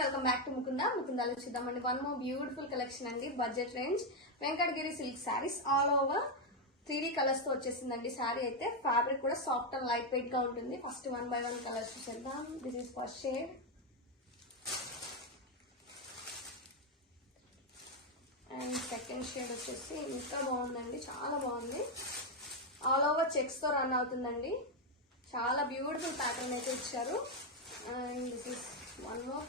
Welcome back to ముకుందాలో చూద్దామండి. One more beautiful collection అండి. Budget range Venkatagiri silk saris all over 3D colours తో వచ్చేసిందండి. శారీ అయితే ఫ్యాబ్రిక్ కూడా సాఫ్ట్ అండ్ లైట్ వెయిట్ గా ఉంటుంది. ఫస్ట్ 1 by 1 కలర్స్ చూసేద్దాం. This is first shade and second shade వచ్చేసి ఇంకా బాగుందండి, చాలా బాగుంది. ఆల్ ఓవర్ చెక్స్ తో రన్ అవుతుందండి. చాలా బ్యూటిఫుల్ ప్యాటర్న్ అయితే ఇచ్చారు. And this is one more.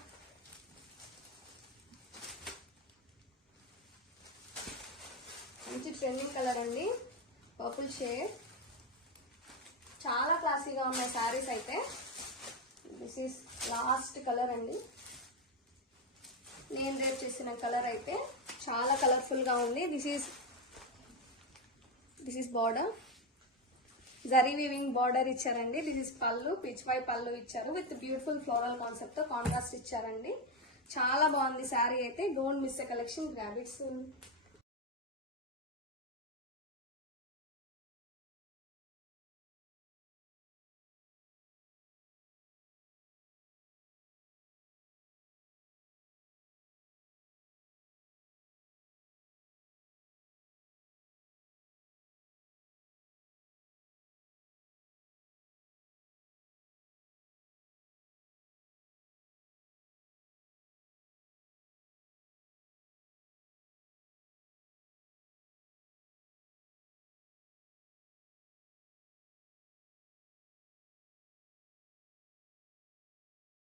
మంచి ట్రెండింగ్ కలర్ అండి, పర్పుల్ షేడ్. చాలా క్లాసీగా ఉన్నాయి శారీస్ అయితే. దిస్ ఈస్ లాస్ట్ కలర్ అండి. నేను రేపు చేసిన కలర్ అయితే చాలా కలర్ఫుల్ గా ఉంది. This is border, zari weaving border ఇచ్చారండి. దిస్ ఇస్ పళ్ళు, పిచ్ వై పళ్ళు ఇచ్చారు విత్ బ్యూటిఫుల్ ఫ్లోరల్ కాన్సెప్ట్ తో కాంట్రాస్ట్ ఇచ్చారండి. చాలా బాగుంది శారీ అయితే. Don't miss a collection, grab it soon.